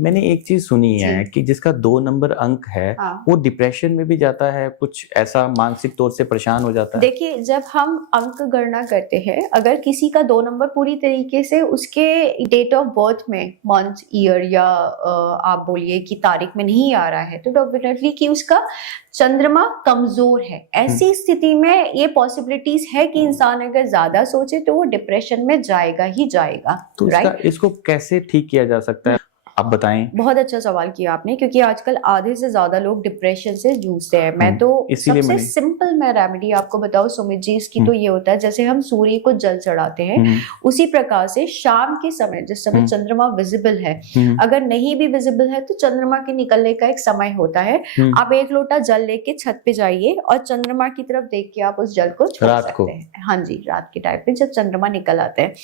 मैंने एक चीज सुनी जी। है कि जिसका 2 नंबर अंक है हाँ। वो डिप्रेशन में भी जाता है, कुछ ऐसा मानसिक तौर से परेशान हो जाता है। देखिए, जब हम अंक गणना करते हैं, अगर किसी का 2 नंबर पूरी तरीके से उसके डेट ऑफ बर्थ में मंथ, ईयर या आप बोलिए कि तारीख में नहीं आ रहा है, तो डेफिनेटली कि उसका चंद्रमा कमजोर है। ऐसी स्थिति में ये पॉसिबिलिटीज है कि इंसान अगर ज्यादा सोचे तो वो डिप्रेशन में जाएगा ही जाएगा। तो इसको कैसे ठीक किया जा सकता है, आप बताएं। बहुत अच्छा सवाल किया आपने, क्योंकि आजकल आधे से ज्यादा लोग डिप्रेशन से जूझते हैं। मैं तो सबसे सिंपल मैं रेमेडी आपको बताऊं सुमित जी, इसकी तो ये होता है, जैसे हम सूर्य को जल चढ़ाते हैं, उसी प्रकार से शाम के समय जिस समय चंद्रमा विजिबल है, अगर नहीं भी विजिबल है तो चंद्रमा के निकलने का एक समय होता है। आप 1 लोटा जल लेके छत पे जाइए और चंद्रमा की तरफ देख के आप उस जल को छोड़ सकते हैं। हाँ जी, रात के टाइम पे जब चंद्रमा निकल आते हैं।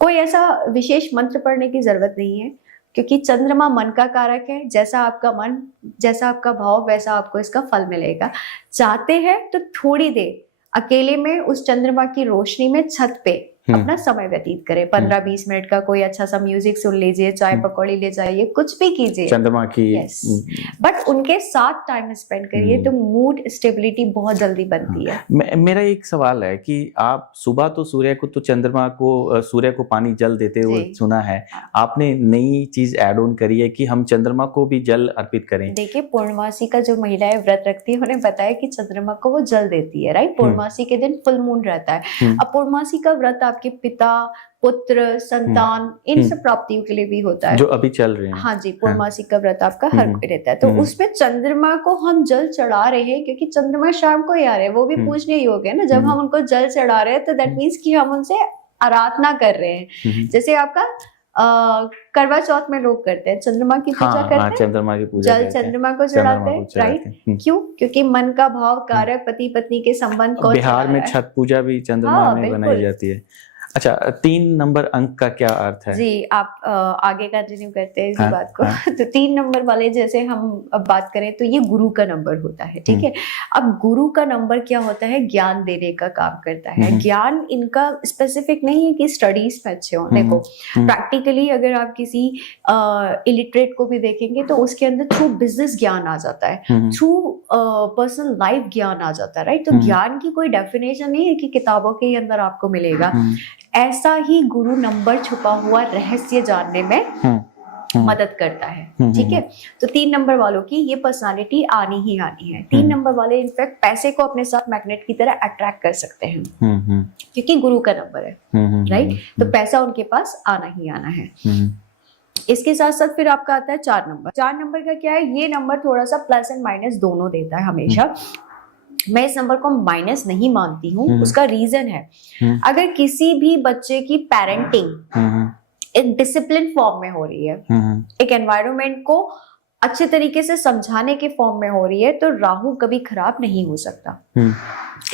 कोई ऐसा विशेष मंत्र पढ़ने की जरूरत नहीं है, क्योंकि चंद्रमा मन का कारक है। जैसा आपका मन, जैसा आपका भाव, वैसा आपको इसका फल मिलेगा। चाहते हैं तो थोड़ी देर अकेले में उस चंद्रमा की रोशनी में छत पे अपना समय व्यतीत करें। 15-20 मिनट का कोई अच्छा सा म्यूजिक सुन लीजिए, चाय पकौड़ी ले जाइए, कुछ भी कीजिए चंद्रमा की। यस, बट उनके साथ टाइम स्पेंड करिए तो मूड स्टेबिलिटी बहुत जल्दी बनती है। मेरा एक सवाल है कि आप सुबह तो सूर्य को, तो चंद्रमा को, सूर्य को पानी जल देते हुए सुना है, आपने नई चीज ऐड ऑन करी है कि हम चंद्रमा को भी जल अर्पित करें। देखिए, पूर्णमासी का जो महिलाएं व्रत रखती है उन्हें बताया कि चंद्रमा को वो जल देती है, राइट। पूर्णमासी के दिन फुल मून रहता है। अब पूर्णमासी का व्रत आपके पिता, पुत्र, संतान, इन सब प्राप्तियों के लिए भी होता है, जो अभी चल रहे हैं। हाँ जी, पूर्णमासी का व्रत आपका हर कोई रहता है। तो उसमें चंद्रमा को हम जल चढ़ा रहे हैं, क्योंकि चंद्रमा शाम को ही आ रहे हैं, वो भी पूजनीय योग है ना। जब हम उनको जल चढ़ा रहे हैं तो दैट मीन्स कि हम उनसे आराधना कर रहे हैं। जैसे आपका करवा चौथ में लोग करते हैं, चंद्रमा की पूजा करते हैं, चंद्रमा की पूजा जल चंद्रमा को चढ़ाते हैं, राइट। क्यों? क्योंकि मन का भाव कारक, पति पत्नी के संबंध को बिहार में छठ पूजा भी चंद्रमा में बनाई जाती है। अच्छा, 3 नंबर अंक का क्या अर्थ है? जी, आप आगे कंटिन्यू करते हैं इसी बात को। तो 3 नंबर वाले, जैसे हम अब बात करें तो ये गुरु का नंबर होता है, ठीक है। अब गुरु का नंबर क्या होता है? ज्ञान देने का काम करता है। ज्ञान इनका स्पेसिफिक नहीं है कि स्टडीज में अच्छे हों। देखो, प्रैक्टिकली अगर आप किसी इलिटरेट को भी देखेंगे तो उसके अंदर थ्रू बिजनेस ज्ञान आ जाता है, थ्रू पर्सनल लाइफ ज्ञान आ जाता है, राइट। तो ज्ञान की कोई डेफिनेशन नहीं है कि किताबों के अंदर आपको मिलेगा। ऐसा ही गुरु नंबर छुपा हुआ रहस्य जानने में मदद करता है, ठीक है। तो 3 नंबर वालों की ये पर्सनालिटी आनी ही आनी है। 3 नंबर वाले इनफैक्ट पैसे को अपने साथ मैग्नेट की तरह अट्रैक्ट कर सकते हैं, क्योंकि गुरु का नंबर है, राइट। तो पैसा उनके पास आना ही आना है। इसके साथ साथ फिर आपका आता है 4 नंबर। 4 नंबर का क्या है? ये नंबर थोड़ा सा प्लस एंड माइनस दोनों देता है हमेशा। मैं इस नंबर को माइनस नहीं मानती हूँ। उसका रीजन है, अगर किसी भी बच्चे की पेरेंटिंग एक डिसिप्लिन फॉर्म में हो रही है, एक एनवायरनमेंट को अच्छे तरीके से समझाने के फॉर्म में हो रही है, तो राहु कभी खराब नहीं हो सकता।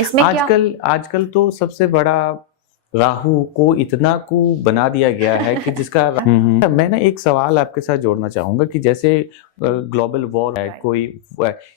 इसमें आजकल तो सबसे बड़ा राहु को इतना को बना दिया गया है कि जिसका मैं ना एक सवाल आपके साथ जोड़ना चाहूंगा कि जैसे ग्लोबल वॉर है कोई,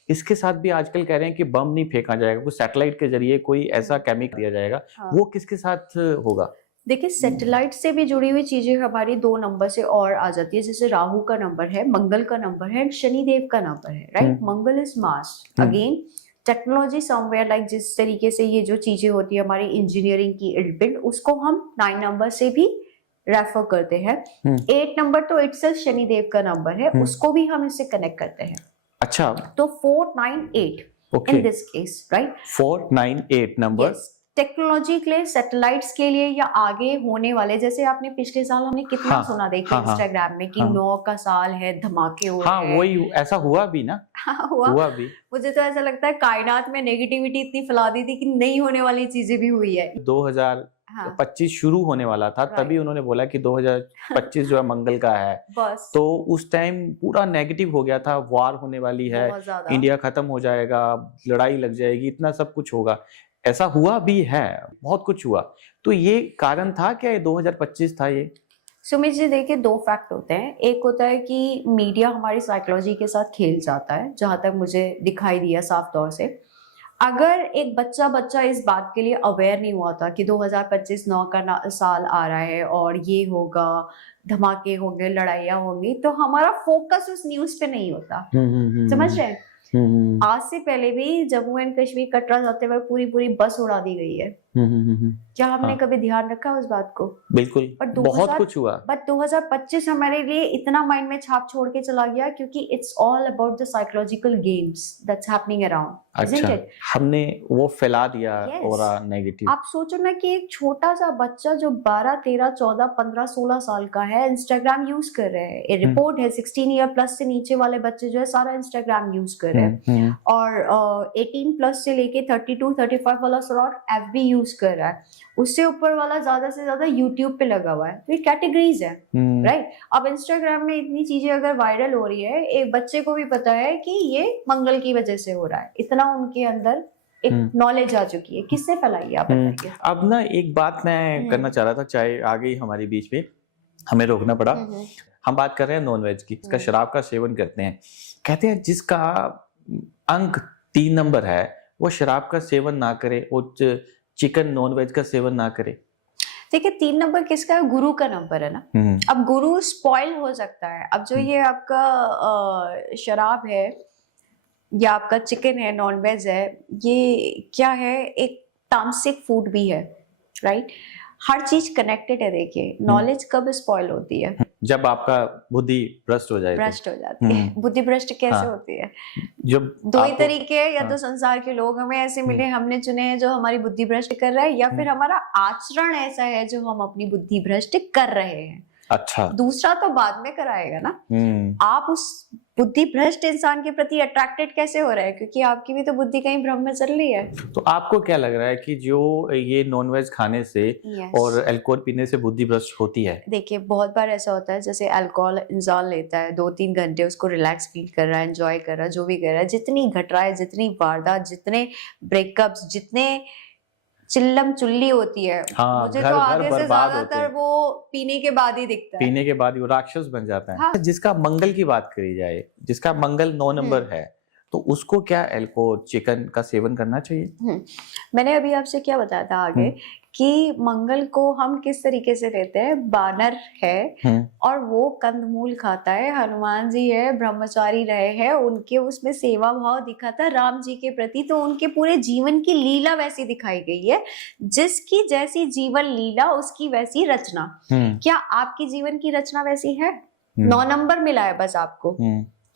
इसके साथ भी आजकल कह रहे हैं कि बम नहीं फेंका जाएगा, कोई सैटेलाइट के जरिए कोई ऐसा केमिकल दिया जाएगा। वो किसके साथ होगा? देखिए, सैटेलाइट से भी जुड़ी हुई चीजें हमारी 2 नंबर से और आ जाती है। जैसे राहु का नंबर है, मंगल का नंबर है, शनिदेव का नंबर है, right. Mangal is mass, again technology somewhere, like जिस तरीके से ये जो चीजें होती है हमारी इंजीनियरिंग की इल्ड बिल्ड, उसको हम 9 नंबर से भी रेफर करते हैं। 8 नंबर तो इटसेल्फ शनिदेव का नंबर है, उसको भी हम इससे कनेक्ट करते हैं। अच्छा, तो 4, 9, 8 in this case, right. 4, 9, 8 number technology के लिए, सैटेलाइट्स के लिए, या आगे होने वाले, जैसे आपने पिछले साल हमने कितना सुना देखिए इंस्टाग्राम में कि 9 का साल है, धमाके हो रहे हैं। वही ऐसा हुआ भी ना। हुआ भी। मुझे तो ऐसा लगता है कायनात में नेगेटिविटी इतनी फैला दी थी कि नहीं होने वाली चीजें भी हुई है। 2025 शुरू होने वाला था, तभी उन्होंने बोला कि 2025 जो है मंगल का है। बस। तो उस टाइम पूरा नेगेटिव हो गया था, वार होने वाली है, इंडिया खत्म हो जाएगा, लड़ाई लग जाएगी, इतना सब कुछ होगा। ऐसा हुआ भी है, बहुत कुछ हुआ। तो ये कारण था क्या, ये 2025 था ये? सुमित जी, देखिए 2 फैक्ट होते हैं। एक होता है कि मीडिया हमारी साइकोलॉजी के साथ खेल जाता है, जहां तक मुझे दिखाई दिया साफ तौर से। अगर एक बच्चा इस बात के लिए अवेयर नहीं हुआ था कि 2025 9 का साल आ रहा है और ये होगा, धमाके होंगे, लड़ाइयाँ होंगी, तो हमारा फोकस उस न्यूज पे नहीं होता। समझ रहे हैं? आज से पहले भी जम्मू एंड कश्मीर कटरा जाते हुए पूरी बस उड़ा दी गई है। क्या हमने कभी ध्यान रखा उस बात को? बिल्कुल, बहुत कुछ हुआ। बट 2025 हमारे लिए इतना माइंड में छाप छोड़ के चला गया क्योंकि it's all about the psychological games that's happening around. अच्छा, हमने वो फैला दिया ऑरा नेगेटिव। आप सोचो ना कि एक छोटा सा बच्चा जो 12, 13, 14, 15, 16 साल का है इंस्टाग्राम यूज कर रहे हैं। एक रिपोर्ट है 16 ईयर प्लस से नीचे वाले बच्चे जो है सारा इंस्टाग्राम यूज कर रहे हैं, और 18 प्लस से लेके 32, 35 वाला स्लॉट एफबी यूज कर रहा है। उससे ऊपर वाला ज्यादा से ज्यादा यूट्यूब पे लगा हुआ है। तो ये कैटेगरीज है, राइट? अब इंस्टाग्राम में इतनी चीजें अगर वायरल हो रही है, एक बच्चे को भी पता है कि ये मंगल की वजह से हो रहा है, इतना उनके अंदर एक नॉलेज आ चुकी है। किसने फैलाई? आप बताइए। अब ना एक बात मैं करना चाह रहा था, चाहे आ गई हमारे बीच में, हमें रोकना पड़ा। हम बात कर रहे हैं नॉन वेज की, इसका शराब का सेवन करते हैं। कहते हैं जिसका अंक 3 नंबर है वो शराब का सेवन ना करे, वो चिकन नॉन वेज का सेवन ना करे। देखिए 3 नंबर किसका है? गुरु का नंबर है ना। अब गुरु स्पॉइल हो सकता है। अब जो ये आपका शराब है या आपका चिकन है, नॉन वेज है, ये क्या है? एक तामसिक फूड भी है, राइट? हर चीज कनेक्टेड है। देखिए नॉलेज कब स्पॉइल होती है? जब आपका बुद्धि भ्रष्ट हो जाए। भ्रष्ट हो जाती है। बुद्धि भ्रष्ट कैसे होती है? जब दो ही तरीके, या तो संसार के लोग हमें ऐसे मिले, हमने चुने हैं जो हमारी बुद्धि भ्रष्ट कर रहा है, या फिर हमारा आचरण ऐसा है जो हम अपनी बुद्धि भ्रष्ट कर रहे हैं। अच्छा, दूसरा तो बाद में कराएगा ना। आप उस बुद्धि भ्रष्ट इंसान के प्रति अट्रैक्टेड कैसे हो रहे हैं? क्योंकि आपकी भी तो बुद्धि कहीं भ्रम में चल रही है। तो आपको क्या लग रहा है कि जो ये नॉनवेज खाने से और अल्कोहल पीने से बुद्धि भ्रष्ट होती है? देखिए बहुत बार ऐसा होता है, जैसे अल्कोहल इंसान लेता है 2-3 घंटे, उसको रिलैक्स फील कर रहा है, एंजॉय कर रहा है, जो भी कर रहा है, जितनी घटनाएं, जितनी वारदात, जितने ब्रेकअप्स, जितने चिल्लम चुल्ली होती है, मुझे तो आगे से ज्यादातर वो पीने के बाद ही दिखता है। पीने के बाद ही वो राक्षस बन जाता है। हाँ। जिसका मंगल की बात करी जाए, जिसका मंगल 9 नंबर है, तो उसको क्या अल्कोहल, चिकन का सेवन करना चाहिए? मैंने अभी आपसे क्या बताया था आगे कि मंगल को हम किस तरीके से लेते हैं? बानर है और वो कंदमूल खाता है, हनुमान जी है, ब्रह्मचारी रहे हैं, उनके उसमें सेवा भाव दिखा था राम जी के प्रति, तो उनके पूरे जीवन की लीला वैसी दिखाई गई है। जिसकी जैसी जीवन लीला उसकी वैसी रचना। क्या आपकी जीवन की रचना वैसी है? 9 नंबर मिला है बस आपको।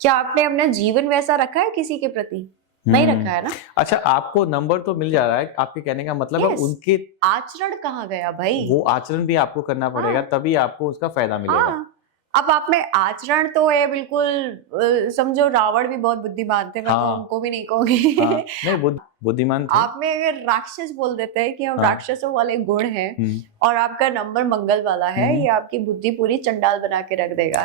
क्या आपने अपना जीवन वैसा रखा है किसी के प्रति? नहीं रखा है ना। अच्छा, आपको नंबर तो मिल जा रहा है, आपके कहने का मतलब है उनके आचरण कहाँ गया भाई? वो आचरण भी आपको करना पड़ेगा, तभी आपको उसका फायदा मिलेगा। अब आप में आचरण तो है बिल्कुल, समझो रावण भी बहुत बुद्धिमान थे, मैं तो उनको भी नहीं कहूंगी। नहीं, बुद्धिमान थे। आप में अगर राक्षस बोल देते हैं कि हम राक्षसों वाले गुण हैं और आपका नंबर मंगल वाला है, ये आपकी बुद्धि पूरी चंडाल बना के रख देगा।